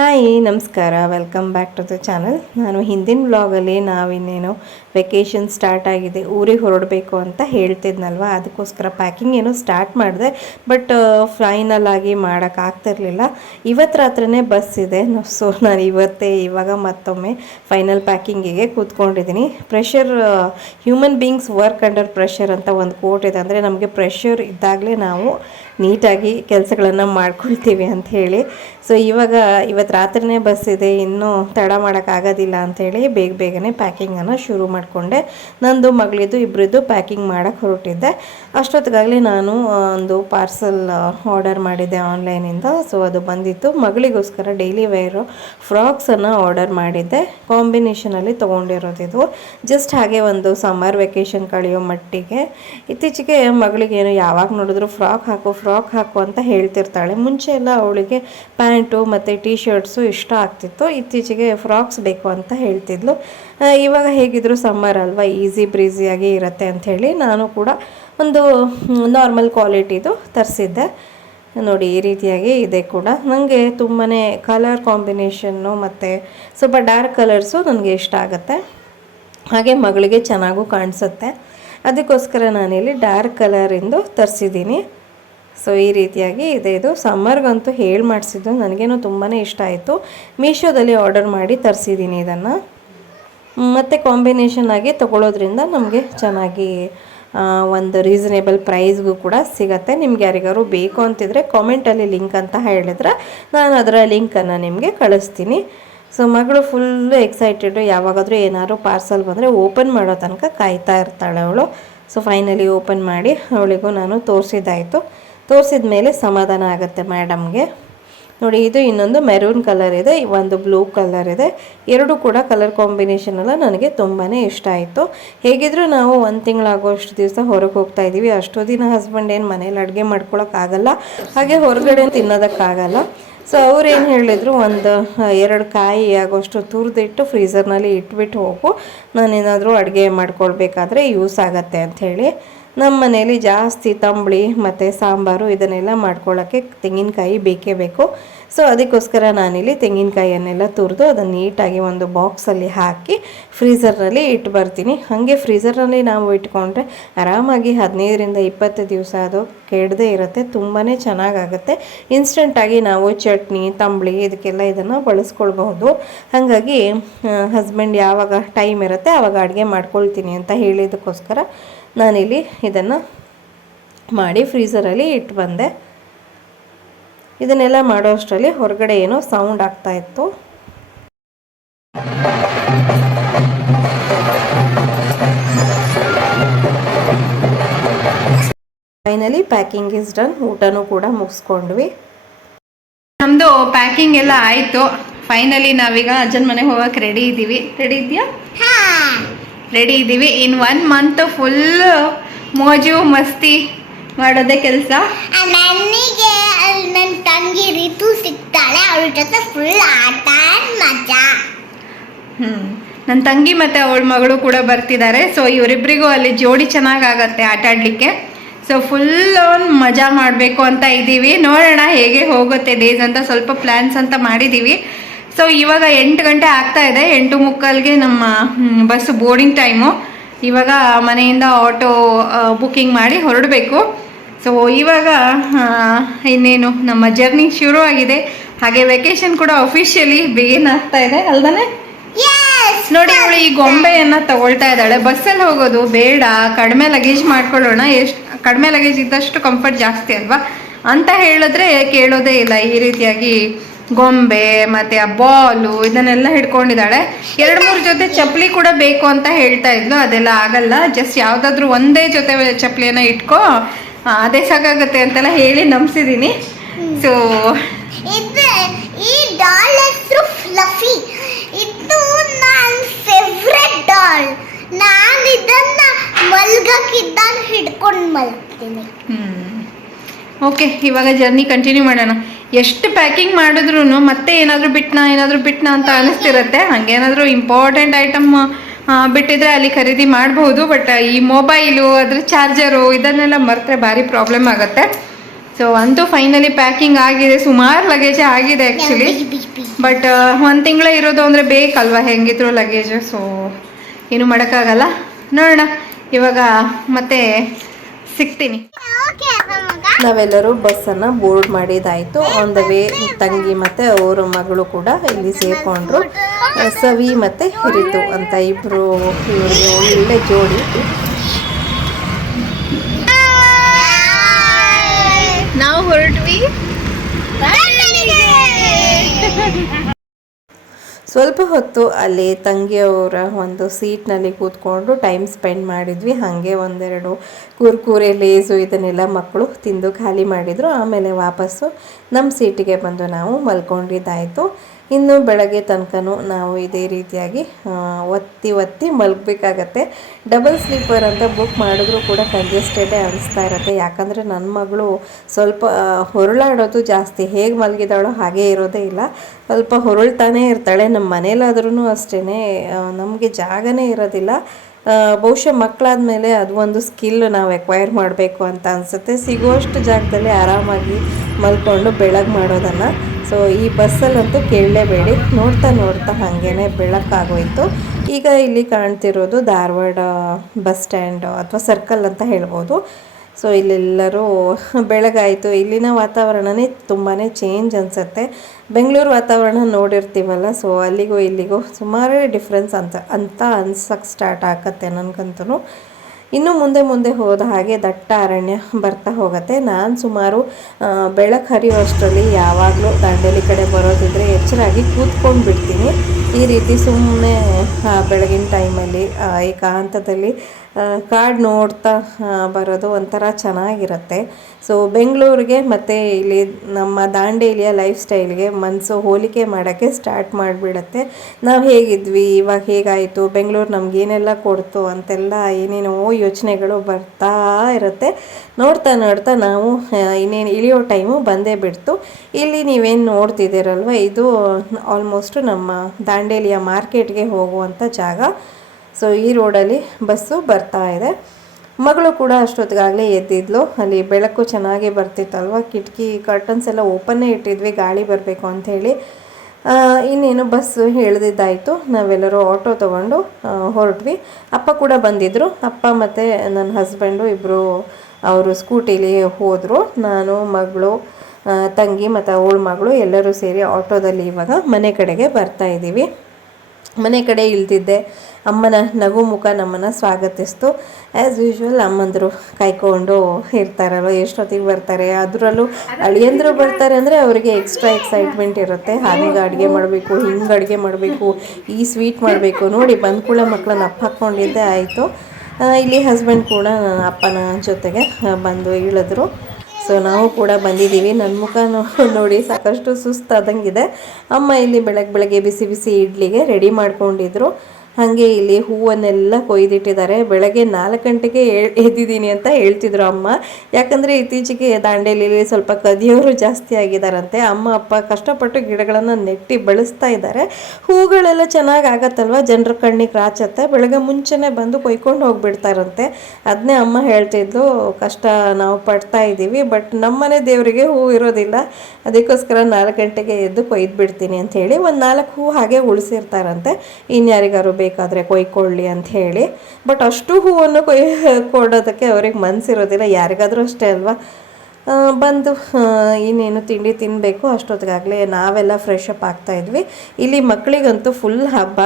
Hi ನಮಸ್ಕಾರ. Welcome back to the channel ನಾನು ಹಿಂದಿನ ವ್ಲಾಗಲ್ಲಿ ನಾವಿನ್ನೇನು ವೆಕೇಷನ್ ಸ್ಟಾರ್ಟ್ ಆಗಿದೆ, ಊರಿಗೆ ಹೊರಡಬೇಕು ಅಂತ ಹೇಳ್ತಿದ್ನಲ್ವ? ಅದಕ್ಕೋಸ್ಕರ ಪ್ಯಾಕಿಂಗ್ ಏನೋ ಸ್ಟಾರ್ಟ್ ಮಾಡಿದೆ ಬಟ್ ಫೈನಲ್ ಆಗಿ ಮಾಡೋಕ್ಕಾಗ್ತಿರ್ಲಿಲ್ಲ ಇವತ್ತು ರಾತ್ರಿನೇ ಬಸ್ ಇದೆ. ಸೊ, ನಾನು ಇವತ್ತೇ, ಇವಾಗ ಮತ್ತೊಮ್ಮೆ ಫೈನಲ್ ಪ್ಯಾಕಿಂಗಿಗೆ ಕೂತ್ಕೊಂಡಿದ್ದೀನಿ pressure human beings work under pressure ಅಂತ ಒಂದು ಕೋಟ್ ಇದೆ. ಅಂದರೆ ನಮಗೆ ಪ್ರೆಷರ್ ಇದ್ದಾಗಲೇ ನಾವು ನೀಟಾಗಿ ಕೆಲಸಗಳನ್ನು ಮಾಡ್ಕೊಳ್ತೀವಿ ಅಂತ ಹೇಳಿ. ಸೊ ಇವಾಗ ಇವತ್ತು ರಾತ್ರಿನೇ ಬಸ್ ಇದೆ, ಇನ್ನೂ ತಡ ಮಾಡೋಕ್ಕಾಗೋದಿಲ್ಲ ಅಂಥೇಳಿ ಬೇಗ ಬೇಗನೆ ಪ್ಯಾಕಿಂಗನ್ನು ಶುರು ಮಾಡಿಕೊಂಡೆ. ನಂದು ಮಗಳಿದ್ದು ಇಬ್ಬರಿದ್ದು ಪ್ಯಾಕಿಂಗ್ ಮಾಡೋಕ್ಕೆ ಹೊರಟಿದ್ದೆ. ಅಷ್ಟೊತ್ತಿಗಾಗಲೇ ನಾನು ಒಂದು ಪಾರ್ಸಲ್ ಆರ್ಡರ್ ಮಾಡಿದ್ದೆ ಆನ್ಲೈನಿಂದ ಸೊ ಅದು ಬಂದಿತ್ತು. ಮಗಳಿಗೋಸ್ಕರ ಡೈಲಿ ವೇರು ಫ್ರಾಕ್ಸನ್ನು ಆರ್ಡರ್ ಮಾಡಿದ್ದೆ. ಕಾಂಬಿನೇಷನಲ್ಲಿ ತೊಗೊಂಡಿರೋದಿದ್ವು ಜಸ್ಟ್ ಹಾಗೆ ಒಂದು ಸಮ್ಮರ್ ವೆಕೇಷನ್ ಕಳೆಯೋ ಮಟ್ಟಿಗೆ. ಇತ್ತೀಚೆಗೆ ಮಗಳಿಗೆ ಏನು ಯಾವಾಗ ನೋಡಿದ್ರು ಫ್ರಾಕ್ ಹಾಕೋ ಫ್ರಾಕ್ ಹಾಕು ಅಂತ ಹೇಳ್ತಿರ್ತಾಳೆ. ಮುಂಚೆ ಎಲ್ಲ ಅವಳಿಗೆ ಪ್ಯಾಂಟು ಮತ್ತು ಟೀ ಶರ್ಟ್ಸು ಇಷ್ಟ ಆಗ್ತಿತ್ತು. ಇತ್ತೀಚೆಗೆ ಫ್ರಾಕ್ಸ್ ಬೇಕು ಅಂತ ಹೇಳ್ತಿದ್ಲು. ಇವಾಗ ಹೇಗಿದ್ರು ಸಮ್ಮರ್ ಅಲ್ವಾ? ಈಸಿ ಬ್ರೀಸಿಯಾಗಿ ಇರುತ್ತೆ ಅಂಥೇಳಿ ನಾನು ಕೂಡ ಒಂದು ನಾರ್ಮಲ್ ಕ್ವಾಲಿಟಿದು ತರಿಸಿದ್ದೆ. ನೋಡಿ, ಈ ರೀತಿಯಾಗಿ ಇದೆ ಕೂಡ. ನನಗೆ ತುಂಬಾ ಕಲರ್ ಕಾಂಬಿನೇಷನ್ನು ಮತ್ತು ಸ್ವಲ್ಪ ಡಾರ್ಕ್ ಕಲರ್ಸು ನನಗೆ ಇಷ್ಟ ಆಗುತ್ತೆ. ಹಾಗೆ ಮಗಳಿಗೆ ಚೆನ್ನಾಗೂ ಕಾಣಿಸುತ್ತೆ. ಅದಕ್ಕೋಸ್ಕರ ನಾನಿಲ್ಲಿ ಡಾರ್ಕ್ ಕಲರಿಂದು ತರಿಸಿದ್ದೀನಿ. ಸೊ ಈ ರೀತಿಯಾಗಿ ಇದೆ ಇದು. ಸಮ್ಮರ್ಗಂತೂ ಹೇಳಿ ಮಾಡಿಸಿದ್ದು ನನಗೇನು ತುಂಬಾ ಇಷ್ಟ ಆಯಿತು. ಮೀಶೋದಲ್ಲಿ ಆರ್ಡರ್ ಮಾಡಿ ತರಿಸಿದ್ದೀನಿ ಇದನ್ನು. ಮತ್ತು ಕಾಂಬಿನೇಷನ್ ಆಗಿ ತಗೊಳ್ಳೋದ್ರಿಂದ ನಮಗೆ ಚೆನ್ನಾಗಿ ಒಂದು ರೀಸನೇಬಲ್ ಪ್ರೈಸ್ಗೂ ಕೂಡ ಸಿಗತ್ತೆ. ನಿಮ್ಗೆ ಯಾರಿಗಾರು ಬೇಕು ಅಂತಿದ್ರೆ ಕಾಮೆಂಟಲ್ಲಿ ಲಿಂಕ್ ಅಂತ ಹೇಳಿದ್ರೆ ನಾನು ಅದರ ಲಿಂಕನ್ನು ನಿಮಗೆ ಕಳಿಸ್ತೀನಿ. ಸೊ ಮಗಳು ಫುಲ್ಲು ಎಕ್ಸೈಟೆಡು ಯಾವಾಗಾದರೂ ಏನಾದ್ರು ಪಾರ್ಸಲ್ ಬಂದರೆ ಓಪನ್ ಮಾಡೋ ತನಕ ಕಾಯ್ತಾ ಇರ್ತಾಳೆ ಅವಳು. ಸೊ ಫೈನಲಿ ಓಪನ್ ಮಾಡಿ ಅವಳಿಗೂ ನಾನು ತೋರಿಸಿದ್ದಾಯಿತು. ತೋರಿಸಿದ ಮೇಲೆ ಸಮಾಧಾನ ಆಗುತ್ತೆ ಮೇಡಮ್ಗೆ. ನೋಡಿ, ಇದು ಇನ್ನೊಂದು ಮೆರೂನ್ ಕಲರ್ ಇದೆ, ಒಂದು ಬ್ಲೂ ಕಲರ್ ಇದೆ. ಎರಡು ಕೂಡ ಕಲರ್ ಕಾಂಬಿನೇಷನ್ ಎಲ್ಲ ನನಗೆ ತುಂಬಾ ಇಷ್ಟ ಆಯಿತು. ಹೇಗಿದ್ರೂ ನಾವು ಒಂದು ತಿಂಗಳಾಗೋಷ್ಟು ದಿವಸ ಹೊರಗೆ ಹೋಗ್ತಾ ಇದ್ದೀವಿ ಅಷ್ಟೋ ದಿನ ಹಸ್ಬೆಂಡ್ ಏನು ಮನೇಲಿ ಅಡುಗೆ ಮಾಡ್ಕೊಳಕ್ಕಾಗಲ್ಲ ಹಾಗೆ ಹೊರಗಡೆ ತಿನ್ನೋದಕ್ಕಾಗಲ್ಲ. ಸೊ ಏನು ಹೇಳಿದ್ರು, ಒಂದು ಎರಡು ಕಾಯಿ ಆಗೋಷ್ಟು ತುರಿದಿಟ್ಟು ಫ್ರೀಝರ್ನಲ್ಲಿ ಇಟ್ಬಿಟ್ಟು ಹೋಗು. ನಾನೇನಾದರೂ ಅಡುಗೆ ಮಾಡ್ಕೊಳ್ಬೇಕಾದ್ರೆ ಯೂಸ್ ಆಗತ್ತೆ ಅಂಥೇಳಿ. ನಮ್ಮ ಮನೇಲಿ ಜಾಸ್ತಿ ತಂಬಳಿ ಮತ್ತು ಸಾಂಬಾರು ಇದನ್ನೆಲ್ಲ ಮಾಡ್ಕೊಳ್ಳೋಕ್ಕೆ ತೆಂಗಿನಕಾಯಿ ಬೇಕೇ ಬೇಕು. ಸೊ ಅದಕ್ಕೋಸ್ಕರ ನಾನಿಲ್ಲಿ ತೆಂಗಿನಕಾಯಿಯನ್ನೆಲ್ಲ ತುರಿದು ಅದನ್ನು ನೀಟಾಗಿ ಒಂದು ಬಾಕ್ಸಲ್ಲಿ ಹಾಕಿ ಫ್ರೀಝರ್ನಲ್ಲಿ ಇಟ್ಟು ಬರ್ತೀನಿ. ಹಾಗೆ ಫ್ರೀಝರ್ನಲ್ಲಿ ನಾವು ಇಟ್ಕೊಂಡ್ರೆ ಆರಾಮಾಗಿ ಹದಿನೈದರಿಂದ ಇಪ್ಪತ್ತು ದಿವಸ ಅದು ಕೆಡದೇ ಇರುತ್ತೆ ತುಂಬಾ ಚೆನ್ನಾಗಾಗುತ್ತೆ. ಇನ್ಸ್ಟೆಂಟಾಗಿ ನಾವು ಚಟ್ನಿ, ತಂಬಳಿ ಇದಕ್ಕೆಲ್ಲ ಇದನ್ನು ಬಳಸ್ಕೊಳ್ಬಹುದು. ಹಾಗಾಗಿ ಹಸ್ಬೆಂಡ್ ಯಾವಾಗ ಟೈಮ್ ಇರುತ್ತೆ ಆವಾಗ ಅಡುಗೆ ಮಾಡ್ಕೊಳ್ತೀನಿ ಅಂತ ಹೇಳಿದ್ದಕ್ಕೋಸ್ಕರ ನಾನಿಲ್ಲಿ ಇದನ್ನು ಮಾಡಿ ಫ್ರೀಝರಲ್ಲಿ ಇಟ್ಟು ಬಂದೆ. ಇದನ್ನೆಲ್ಲ ಮಾಡೋ ಅಷ್ಟರಲ್ಲಿ ಹೊರಗಡೆ ಏನೋ ಸೌಂಡ್ ಆಗ್ತಾ ಇತ್ತು. ಫೈನಲಿ ಪ್ಯಾಕಿಂಗ್ ಇಸ್ ಡನ್ ಊಟನೂ ಕೂಡ ಮುಗಿಸ್ಕೊಂಡ್ವಿ. ನಮ್ದು ಪ್ಯಾಕಿಂಗ್ ಎಲ್ಲ ಆಯ್ತು. ಫೈನಲಿ ನಾವೀಗ ಅಜ್ಜನ ಮನೆಗೆ ಹೋಗಕ್ಕೆ ರೆಡಿ ಇದ್ದೀವಿ ರೆಡಿ ಇದೆಯಾ? ರೆಡಿ ಇದ್ದೀವಿ ಇನ್ ಒನ್ ಮಂತ್ ಫುಲ್ ಮೋಜು ಮಸ್ತಿ ಮಾಡೋದೇ ಕೆಲಸ. ನನಗೆ ಅಲ್ಲಿ ನನ್ನ ತಂಗಿ ರಿತು ಸಿಗ್ತಾಳೆ, ಅವಳ ಜೊತೆ ಫುಲ್ ಆಟ ಮಜಾ. ಹ್ಮ್. ನನ್ನ ತಂಗಿ ಮತ್ತೆ ಅವಳ ಮಗಳು ಕೂಡ ಬರ್ತಿದ್ದಾರೆ ಸೊ ಇವರಿಬ್ಬರಿಗೂ ಅಲ್ಲಿ ಜೋಡಿ ಚೆನ್ನಾಗಾಗತ್ತೆ ಆಟ ಆಡ್ಲಿಕ್ಕೆ. ಸೊ ಫುಲ್ ಮಜಾ ಮಾಡಬೇಕು ಅಂತ ಇದ್ದೀವಿ. ನೋಡೋಣ ಹೇಗೆ ಹೋಗುತ್ತೆ ಡೇಸ್ ಅಂತ, ಸ್ವಲ್ಪ ಪ್ಲ್ಯಾನ್ಸ್ ಅಂತ ಮಾಡಿದ್ದೀವಿ. ಸೊ ಇವಾಗ ಎಂಟು ಗಂಟೆ ಆಗ್ತಾ ಇದೆ, ಎಂಟು ಮುಕ್ಕಾಲ್ಗೆ ನಮ್ಮ ಬಸ್ ಬೋರ್ಡಿಂಗ್ ಟೈಮು ಇವಾಗ ಮನೆಯಿಂದ ಆಟೋ ಬುಕ್ಕಿಂಗ್ ಮಾಡಿ ಹೊರಡಬೇಕು. ಸೊ ಇವಾಗ ಇನ್ನೇನು ನಮ್ಮ ಜರ್ನಿ ಶುರು ಆಗಿದೆ ಹಾಗೆ ವೆಕೇಶನ್ ಕೂಡ ಅಫಿಷಿಯಲಿ ಬಿಗಿನ್ ಆಗ್ತಾ ಇದೆ ಅಲ್ದಾನೆ? ನೋಡಿ ಅವಳು ಈ ಗೊಂಬೆಯನ್ನ ತಗೊಳ್ತಾ ಇದ್ದಾಳೆ. ಬಸ್ಸಲ್ಲಿ ಹೋಗೋದು ಬೇಡ ಕಡಿಮೆ ಲಗೇಜ್ ಮಾಡ್ಕೊಳ್ಳೋಣ. ಎಷ್ಟು ಕಡಿಮೆ ಲಗೇಜ್ ಇದ್ದಷ್ಟು ಕಂಫರ್ಟ್ ಜಾಸ್ತಿ ಅಲ್ವಾ? ಅಂತ ಹೇಳಿದ್ರೆ ಕೇಳೋದೇ ಇಲ್ಲ. ಈ ರೀತಿಯಾಗಿ ಗೊಂಬೆ ಮತ್ತೆ ಆ ಬಾಲು ಇದನ್ನೆಲ್ಲ ಹಿಡ್ಕೊಂಡಿದ್ದಾಳೆ. ಎರಡು ಮೂರು ಜೊತೆ ಚಪ್ಪಲಿ ಕೂಡ ಬೇಕು ಅಂತ ಹೇಳ್ತಾ ಇದ್ಲು. ಅದೆಲ್ಲ ಆಗಲ್ಲ. ಜಸ್ಟ್ ಯಾವ್ದಾದ್ರು ಒಂದೇ ಜೊತೆ ಚಪ್ಪಲಿಯನ್ನ ಇಟ್ಕೋ. ಅದೇ ಸಾಕಾಗುತ್ತೆ ಅಂತೆಲ್ಲ ಹೇಳಿ ನಂಬಿಸಿದೀನಿ. ಸೊ ಈ ಡಾಲ್ ಹೆಸರು ಫ್ಲಫಿ ಇದು ನನ್ನ ಫೇವ್ರೆಟ್ ಡಾಲ್ ನಾನು ಇದನ್ನ ಮಲ್ಗಕ್ಕಿದ್ದಾಗ ಹಿಡ್ಕೊಂಡು ಮಲ್ಗ್ತೀನಿ. ಓಕೆ ಇವಾಗ ಜರ್ನಿ ಕಂಟಿನ್ಯೂ ಮಾಡೋಣ. ಎಷ್ಟು ಪ್ಯಾಕಿಂಗ್ ಮಾಡಿದ್ರು ಮತ್ತೆ ಏನಾದರೂ ಬಿಟ್ನಾ ಏನಾದರೂ ಬಿಟ್ನಾ ಅಂತ ಅನಿಸ್ತಿರುತ್ತೆ. ಹಂಗೇನಾದರೂ ಇಂಪಾರ್ಟೆಂಟ್ ಐಟಮ್ ಬಿಟ್ಟಿದ್ರೆ ಅಲ್ಲಿ ಖರೀದಿ ಮಾಡಬಹುದು ಬಟ್ ಈ ಮೊಬೈಲು ಅದ್ರ ಚಾರ್ಜರು ಇದನ್ನೆಲ್ಲ ಮರೆತ್ರೆ ಭಾರಿ ಪ್ರಾಬ್ಲಮ್ ಆಗುತ್ತೆ. ಸೊ ಅಂತೂ ಫೈನಲಿ ಪ್ಯಾಕಿಂಗ್ ಆಗಿದೆ ಸುಮಾರು ಲಗೇಜ್ ಆಗಿದೆ ಆ್ಯಕ್ಚುಲಿ ಬಟ್ ಒಂದು ತಿಂಗಳ ಇರೋದು ಅಂದರೆ ಬೇಕಲ್ವಾ ಹೆಂಗಿದ್ರು ಲಗೇಜು ಸೊ ಏನು ಮಾಡೋಕ್ಕಾಗಲ್ಲ? ನೋಡೋಣ. ಇವಾಗ ಮತ್ತೆ ಸಿಗ್ತೀನಿ. ನಾವೆಲ್ಲರೂ ಬಸ್ಸನ್ನು ಬೋರ್ಡ್ ಮಾಡಿದಾಯಿತು. ಆನ್ ದ ವೇ ತಂಗಿ ಮತ್ತು ಅವರ ಮಗಳು ಕೂಡ ಇಲ್ಲಿ ಸೇರಿಕೊಂಡ್ರು. ಸವಿ ಮತ್ತು ಹಿರಿತು ಅಂತ ಇಬ್ಬರು ಇವರಿಗೆ ಒಳ್ಳೆ ಜೋಡಿ. ನಾವು ಹೊರಟ್ವಿ. ಸ್ವಲ್ಪ ಹೊತ್ತು ಅಲ್ಲಿ ತಂಗಿಯವರ ಒಂದು ಸೀಟ್ನಲ್ಲಿ ಕೂತ್ಕೊಂಡು ಟೈಮ್ ಸ್ಪೆಂಡ್ ಮಾಡಿದ್ವಿ. ಹಾಗೆ ಒಂದೆರಡು ಕುರ್ಕುರೆ, ಲೇಸು ಇದನ್ನೆಲ್ಲ ಮಕ್ಕಳು ತಿಂದು ಖಾಲಿ ಮಾಡಿದರು. ಆಮೇಲೆ ವಾಪಸ್ಸು ನಮ್ಮ ಸೀಟಿಗೆ ಬಂದು ನಾವು ಮಲ್ಕೊಂಡಿದ್ದಾಯಿತು. ಇನ್ನು ಬೆಳಗ್ಗೆ ತನಕನೂ ನಾವು ಇದೇ ರೀತಿಯಾಗಿ ಒತ್ತಿ ಒತ್ತಿ ಮಲಗಬೇಕಾಗತ್ತೆ. ಡಬಲ್ ಸ್ಲೀಪರ್ ಅಂತ ಬುಕ್ ಮಾಡಿದ್ರೂ ಕೂಡ ಕಂಜೆಸ್ಟೆಡೇ ಅನಿಸ್ತಾ ಇರುತ್ತೆ. ಯಾಕಂದರೆ ನನ್ನ ಮಗಳು ಸ್ವಲ್ಪ ಹೊರಳಾಡೋದು ಜಾಸ್ತಿ. ಹೇಗೆ ಮಲಗಿದಾಳೋ ಹಾಗೇ ಇರೋದೇ ಇಲ್ಲ. ಸ್ವಲ್ಪ ಹೊರಳ್ತಾನೇ ಇರ್ತಾಳೆ. ನಮ್ಮ ಮನೇಲಾದ್ರೂ ಅಷ್ಟೇ ನಮಗೆ ಜಾಗನೇ ಇರೋದಿಲ್ಲ. ಬಹುಶಃ ಮಕ್ಕಳಾದ್ಮೇಲೆ ಅದು ಒಂದು ಸ್ಕಿಲ್ ನಾವು ಎಕ್ವೈರ್ ಮಾಡಬೇಕು ಅಂತ ಅನಿಸುತ್ತೆ. ಸಿಗುವಷ್ಟು ಜಾಗದಲ್ಲಿ ಆರಾಮಾಗಿ ಮಲ್ಕೊಂಡು ಬೆಳಗ್ಗೆ ಮಾಡೋದನ್ನು. ಸೊ ಈ ಬಸ್ಸಲ್ಲಂತೂ ಕೇಳಲೇಬೇಡಿ. ನೋಡ್ತಾ ನೋಡ್ತಾ ಹಾಗೇನೆ ಬೆಳಕಾಗೋಯಿತು. ಈಗ ಇಲ್ಲಿ ಕಾಣ್ತಿರೋದು ಧಾರವಾಡ ಬಸ್ ಸ್ಟ್ಯಾಂಡ್ ಅಥವಾ ಸರ್ಕಲ್ ಅಂತ ಹೇಳ್ಬೋದು. ಸೊ ಇಲ್ಲೆಲ್ಲರೂ ಬೆಳಗಾಯಿತು. ಇಲ್ಲಿನ ವಾತಾವರಣವೇ ತುಂಬಾ ಚೇಂಜ್ ಅನಿಸುತ್ತೆ. ಬೆಂಗಳೂರು ವಾತಾವರಣ ನೋಡಿರ್ತೀವಲ್ಲ, ಸೊ ಅಲ್ಲಿಗೂ ಇಲ್ಲಿಗೂ ಸುಮಾರು ಡಿಫ್ರೆನ್ಸ್ ಅಂತ ಅಂತ ಅನ್ಸಕ್ಕೆ ಸ್ಟಾರ್ಟ್ ಆಗತ್ತೆ ನನಗಂತೂ ಇನ್ನು ಮುಂದೆ ಮುಂದೆ ಹೋದ ಹಾಗೆ ದಟ್ಟ ಅರಣ್ಯ ಬರ್ತಾ ಹೋಗುತ್ತೆ. ನಾನು ಸುಮಾರು ಬೆಳಕು ಹರಿಯುವಷ್ಟರಲ್ಲಿ ಯಾವಾಗಲೂ ದಾಂಡೇಲಿ ಕಡೆ ಬರೋದಿದ್ರೆ ಎಚ್ಚರಾಗಿ ಕೂತ್ಕೊಂಡು ಬಿಡ್ತೀನಿ. ಈ ರೀತಿ ಸುಮ್ಮನೆ ಬೆಳಗಿನ ಟೈಮಲ್ಲಿ ಏಕಾಂತದಲ್ಲಿ ಕಾಡು ನೋಡ್ತಾ ಬರೋದು ಒಂಥರ ಚೆನ್ನಾಗಿರುತ್ತೆ. ಸೊ ಬೆಂಗಳೂರಿಗೆ ಮತ್ತು ಇಲ್ಲಿ ನಮ್ಮ ದಾಂಡೇಲಿಯ ಲೈಫ್ ಸ್ಟೈಲ್ಗೆ ಮನಸ್ಸು ಹೋಲಿಕೆ ಮಾಡೋಕ್ಕೆ ಸ್ಟಾರ್ಟ್ ಮಾಡಿಬಿಡುತ್ತೆ. ನಾವು ಹೇಗಿದ್ವಿ, ಇವಾಗ ಹೇಗಾಯಿತು, ಬೆಂಗಳೂರು ನಮಗೇನೆಲ್ಲ ಕೊಡ್ತು ಅಂತೆಲ್ಲ ಏನೇನೋ ಯೋಚನೆಗಳು ಬರ್ತಾ ಇರುತ್ತೆ. ನೋಡ್ತಾ ನೋಡ್ತಾ ನಾವು ಇನ್ನೇನು ಇಳಿಯೋ ಟೈಮು ಬಂದೇ ಬಿಡ್ತು. ಇಲ್ಲಿ ನೀವೇನು ನೋಡ್ತಿದ್ದೀರಲ್ವ, ಇದು ಆಲ್ಮೋಸ್ಟು ನಮ್ಮ ದಾಂಡೇಲಿಯ ಮಾರ್ಕೆಟ್ಗೆ ಹೋಗುವಂಥ ಜಾಗ. ಸೊ ಈ ರೋಡಲ್ಲಿ ಬಸ್ಸು ಬರ್ತಾ ಇದೆ. ಮಗಳು ಕೂಡ ಅಷ್ಟೊತ್ತಿಗಾಗಲೇ ಎದ್ದಿದ್ಲು. ಅಲ್ಲಿ ಬೆಳಕು ಚೆನ್ನಾಗಿ ಬರ್ತಿತ್ತಲ್ವ? ಕಿಟಕಿ ಕರ್ಟನ್ಸ್ ಎಲ್ಲ ಓಪನ್ನೇ ಇಟ್ಟಿದ್ವಿ. ಗಾಳಿ ಬರಬೇಕು ಅಂಥೇಳಿ ಇನ್ನೇನು ಬಸ್ಸು ಇಳಿದಿದ್ದಾಯಿತು. ನಾವೆಲ್ಲರೂ ಆಟೋ ತೊಗೊಂಡು ಹೊರಟ್ವಿ. ಅಪ್ಪ ಕೂಡ ಬಂದಿದ್ದರು ಅಪ್ಪ ಮತ್ತು ನನ್ನ ಹಸ್ಬೆಂಡು ಇಬ್ಬರು ಅವರು ಸ್ಕೂಟಿಲಿ ಹೋದರು. ನಾನು, ಮಗಳು ತಂಗಿ ಮತ್ತು ಅವಳ ಮಗಳು ಎಲ್ಲರೂ ಸೇರಿ ಆಟೋದಲ್ಲಿ ಇವಾಗ ಮನೆ ಕಡೆಗೆ ಬರ್ತಾ ಇದ್ದೀವಿ. ಮನೆ ಕಡೆ ಇಳ್ದಿದ್ದೆ ಅಮ್ಮನ ನಗು ಮುಖ ನಮ್ಮನ್ನು ಸ್ವಾಗತಿಸ್ತು. ಆ್ಯಸ್ ಯೂಶ್ವಲ್ ಅಮ್ಮಂದರು ಕಾಯ್ಕೊಂಡು ಇರ್ತಾರಲ್ವ, ಎಷ್ಟೊತ್ತಿಗೆ ಬರ್ತಾರೆ, ಅದರಲ್ಲೂ ಅಳಿಯಂದರು ಬರ್ತಾರೆ ಅಂದರೆ ಅವರಿಗೆ ಎಕ್ಸ್ಟ್ರಾ ಎಕ್ಸೈಟ್ಮೆಂಟ್ ಇರುತ್ತೆ. ಹಾಗೆ ಅಡುಗೆ ಮಾಡಬೇಕು, ಹಿಂಗೆ ಅಡುಗೆ ಮಾಡಬೇಕು, ಈ ಸ್ವೀಟ್ ಮಾಡಬೇಕು. ನೋಡಿ ಬಂದ ಕೂಡ ಮಕ್ಕಳನ್ನ ಅಪ್ಪ ಹಾಕ್ಕೊಂಡಿದ್ದೆ, ಆಯಿತು. ಇಲ್ಲಿ ಹಸ್ಬೆಂಡ್ ಕೂಡ ಅಪ್ಪನ ಜೊತೆಗೆ ಬಂದು ಇಳಿದ್ರು. ಸೊ ನಾವು ಕೂಡ ಬಂದಿದ್ದೀವಿ. ನನ್ನ ಮುಖ ನೋಡಿ ಸಾಕಷ್ಟು ಸುಸ್ತಾದಂಗಿದೆ. ಅಮ್ಮ ಇಲ್ಲಿ ಬೆಳಗ್ಗೆ ಬೆಳಗ್ಗೆ ಬಿಸಿ ಬಿಸಿ ಇಡ್ಲಿಗೆ ರೆಡಿ ಮಾಡ್ಕೊಂಡಿದ್ರು. ಹಾಗೆ ಇಲ್ಲಿ ಹೂವನ್ನೆಲ್ಲ ಕೊಯ್ದಿಟ್ಟಿದ್ದಾರೆ. ಬೆಳಗ್ಗೆ ನಾಲ್ಕು ಗಂಟೆಗೆ ಎದ್ದಿದ್ದೀನಿ ಅಂತ ಹೇಳ್ತಿದ್ರು ಅಮ್ಮ. ಯಾಕಂದರೆ ಇತ್ತೀಚೆಗೆ ದಾಂಡೇಲಿಲಿ ಸ್ವಲ್ಪ ಕದಿಯವರು ಜಾಸ್ತಿ ಆಗಿದ್ದಾರಂತೆ ಅಮ್ಮ, ಅಪ್ಪ ಕಷ್ಟಪಟ್ಟು ಗಿಡಗಳನ್ನು ನೆಟ್ಟಿ ಬೆಳೆಸ್ತಾ ಇದ್ದಾರೆ. ಹೂಗಳೆಲ್ಲ ಚೆನ್ನಾಗಿ ಆಗತ್ತಲ್ವ? ಜನರ ಕಣ್ಣಿಗೆ ರಾಚತ್ತೆ. ಬೆಳಗ್ಗೆ ಮುಂಚೆನೇ ಬಂದು ಕೊಯ್ಕೊಂಡು ಹೋಗ್ಬಿಡ್ತಾರಂತೆ. ಅದನ್ನೇ ಅಮ್ಮ ಹೇಳ್ತಿದ್ಲು, ಕಷ್ಟ ನಾವು ಪಡ್ತಾ ಇದ್ದೀವಿ ಬಟ್ ನಮ್ಮನೆ ದೇವರಿಗೆ ಹೂ ಇರೋದಿಲ್ಲ. ಅದಕ್ಕೋಸ್ಕರ ನಾಲ್ಕು ಗಂಟೆಗೆ ಎದ್ದು ಕೊಯ್ದು ಬಿಡ್ತೀನಿ ಅಂತ ಹೇಳಿ ಒಂದು ನಾಲ್ಕು ಹೂ ಹಾಗೆ ಉಳಿಸಿರ್ತಾರಂತೆ. ಇನ್ಯಾರಿಗಾರು ಬೇಕಾದರೆ ಕೊಯ್ಕೊಳ್ಳಿ ಅಂತ ಹೇಳಿ. ಬಟ್ ಅಷ್ಟು ಹೂವನ್ನು ಕೊಯ್ ಕೊಡೋದಕ್ಕೆ ಅವ್ರಿಗೆ ಮನಸ್ಸಿರೋದಿಲ್ಲ ಯಾರಿಗಾದರೂ ಅಷ್ಟೇ ಅಲ್ವಾ? ಬಂದು ಇನ್ನೇನು ತಿಂಡಿ ತಿನ್ನಬೇಕು ಅಷ್ಟೊತ್ತಿಗಾಗಲೇ ನಾವೆಲ್ಲ ಫ್ರೆಶ್ ಅಪ್ ಆಗ್ತಾ ಇದ್ವಿ. ಇಲ್ಲಿ ಮಕ್ಕಳಿಗಂತೂ ಫುಲ್ ಹಬ್ಬ.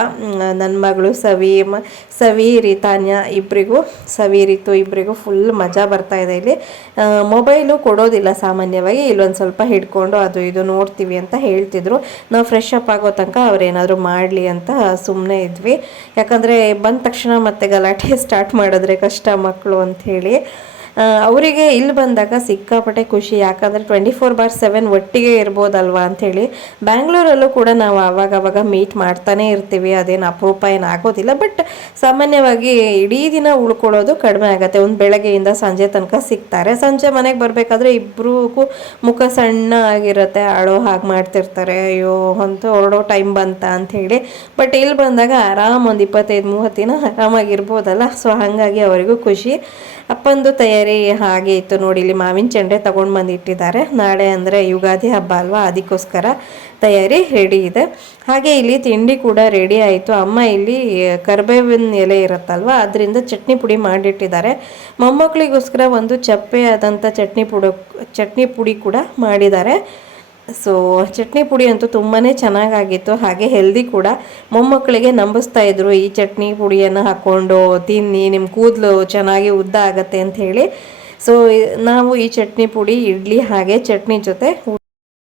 ನನ್ನ ಮಗಳು ಸವಿ, ಮ, ಸವಿ, ರೀತಾನ್ಯ ಇಬ್ಬರಿಗೂ ಸವಿ, ರೀತು ಇಬ್ಬರಿಗೂ ಫುಲ್ ಮಜಾ ಬರ್ತಾ ಇದೆ ಇಲ್ಲಿ. ಮೊಬೈಲು ಕೊಡೋದಿಲ್ಲ ಸಾಮಾನ್ಯವಾಗಿ. ಇಲ್ಲೊಂದು ಸ್ವಲ್ಪ ಹಿಡ್ಕೊಂಡು ಅದು ಇದು ನೋಡ್ತೀವಿ ಅಂತ ಹೇಳ್ತಿದ್ರು. ನಾವು ಫ್ರೆಶ್ ಅಪ್ ಆಗೋ ತನಕ ಅವ್ರೇನಾದರೂ ಮಾಡಲಿ ಅಂತ ಸುಮ್ಮನೆ ಇದ್ವಿ. ಯಾಕಂದರೆ ಬಂದ ತಕ್ಷಣ ಮತ್ತೆ ಗಲಾಟೆ ಸ್ಟಾರ್ಟ್ ಮಾಡಿದ್ರೆ ಕಷ್ಟ ಮಕ್ಕಳು ಅಂಥೇಳಿ ಅವರಿಗೆ ಇಲ್ಲಿ ಬಂದಾಗ ಸಿಕ್ಕಾಪಟ್ಟೆ ಖುಷಿ. ಯಾಕಂದರೆ ಟ್ವೆಂಟಿ ಫೋರ್ ಬಾರ್ ಸೆವೆನ್ ಒಟ್ಟಿಗೆ ಇರ್ಬೋದಲ್ವಾ ಅಂಥೇಳಿ ಬ್ಯಾಂಗ್ಳೂರಲ್ಲೂ ಕೂಡ ನಾವು ಆವಾಗವಾಗ ಮೀಟ್ ಮಾಡ್ತಾನೆ ಇರ್ತೀವಿ. ಅದೇನು ಅಪರೂಪ ಏನು ಆಗೋದಿಲ್ಲ. ಬಟ್ ಸಾಮಾನ್ಯವಾಗಿ ಇಡೀ ದಿನ ಉಳ್ಕೊಳ್ಳೋದು ಕಡಿಮೆ ಆಗುತ್ತೆ. ಒಂದು ಬೆಳಗ್ಗೆಯಿಂದ ಸಂಜೆ ತನಕ ಸಿಗ್ತಾರೆ. ಸಂಜೆ ಮನೆಗೆ ಬರಬೇಕಾದ್ರೆ ಇಬ್ಬರೂಕ್ಕೂ ಮುಖ ಸಣ್ಣ ಆಗಿರುತ್ತೆ. ಅಳೋ ಹಾಗೆ ಮಾಡ್ತಿರ್ತಾರೆ. ಅಯ್ಯೋ, ಅಂತ ಹೊರಡೋ ಟೈಮ್ ಬಂತ ಅಂಥೇಳಿ ಬಟ್ ಇಲ್ಲಿ ಬಂದಾಗ ಆರಾಮ್ ಒಂದು ಇಪ್ಪತ್ತೈದು ಮೂವತ್ತು ದಿನ ಆರಾಮಾಗಿರ್ಬೋದಲ್ಲ. ಸೊ ಹಾಗಾಗಿ ಅವರಿಗೂ ಖುಷಿ. ಅಪ್ಪಂದು ತಯಾರಿ ತಯಾರಿ ಹಾಗೆ ಇತ್ತು ನೋಡಿ, ಇಲ್ಲಿ ಮಾವಿನ ಚೆಂಡೆ ತಗೊಂಡು ಬಂದು ಇಟ್ಟಿದ್ದಾರೆ ನಾಳೆ ಅಂದರೆ ಯುಗಾದಿ ಹಬ್ಬ ಅಲ್ವಾ, ಅದಕ್ಕೋಸ್ಕರ ತಯಾರಿ ರೆಡಿ ಇದೆ. ಹಾಗೆ ಇಲ್ಲಿ ತಿಂಡಿ ಕೂಡ ರೆಡಿ ಆಯಿತು. ಅಮ್ಮ ಇಲ್ಲಿ ಕರ್ಬೇವಿನ ಎಲೆ ಇರುತ್ತಲ್ವ, ಅದರಿಂದ ಚಟ್ನಿ ಪುಡಿ ಮಾಡಿಟ್ಟಿದ್ದಾರೆ. ಮೊಮ್ಮಕ್ಕಳಿಗೋಸ್ಕರ ಒಂದು ಚಪ್ಪೆ ಆದಂಥ ಚಟ್ನಿ ಪುಡ, ಚಟ್ನಿ ಪುಡಿ ಕೂಡ ಮಾಡಿದ್ದಾರೆ. ಸೊ ಚಟ್ನಿ ಪುಡಿ ಅಂತೂ ತುಂಬಾ ಚೆನ್ನಾಗಾಗಿತ್ತು. ಹಾಗೆ ಹೆಲ್ದಿ ಕೂಡ. ಮೊಮ್ಮಕ್ಕಳಿಗೆ ನಂಬಿಸ್ತಾ ಇದ್ರು ಈ ಚಟ್ನಿ ಪುಡಿಯನ್ನು ಹಾಕ್ಕೊಂಡು ತಿನ್ನಿ ನಿಮ್ಮ ಕೂದಲು ಚೆನ್ನಾಗಿ ಉದ್ದ ಆಗತ್ತೆ ಅಂತ ಹೇಳಿ. ಸೊ ನಾವು ಈ ಚಟ್ನಿ ಪುಡಿ, ಇಡ್ಲಿ ಹಾಗೆ ಚಟ್ನಿ ಜೊತೆ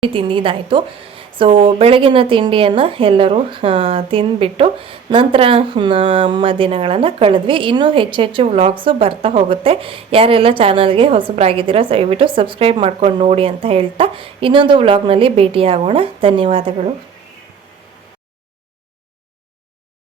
ತಿಂದಿದ್ದಾಯಿತು. ಸೊ ಬೆಳಗಿನ ತಿಂಡಿಯನ್ನು ಎಲ್ಲರೂ ತಿಂದುಬಿಟ್ಟು ನಂತರ ನಮ್ಮ ದಿನಗಳನ್ನು ಕಳೆದ್ವಿ. ಇನ್ನೂ ಹೆಚ್ಚು ಹೆಚ್ಚು ವ್ಲಾಗ್ಸು ಬರ್ತಾ ಹೋಗುತ್ತೆ. ಯಾರೆಲ್ಲ ಚಾನಲ್ಗೆ ಹೊಸಬರಾಗಿದ್ದೀರೋ ದಯವಿಟ್ಟು ಸಬ್ಸ್ಕ್ರೈಬ್ ಮಾಡ್ಕೊಂಡು ನೋಡಿ ಅಂತ ಹೇಳ್ತಾ ಇನ್ನೊಂದು ವ್ಲಾಗ್ನಲ್ಲಿ ಭೇಟಿಯಾಗೋಣ. ಧನ್ಯವಾದಗಳು.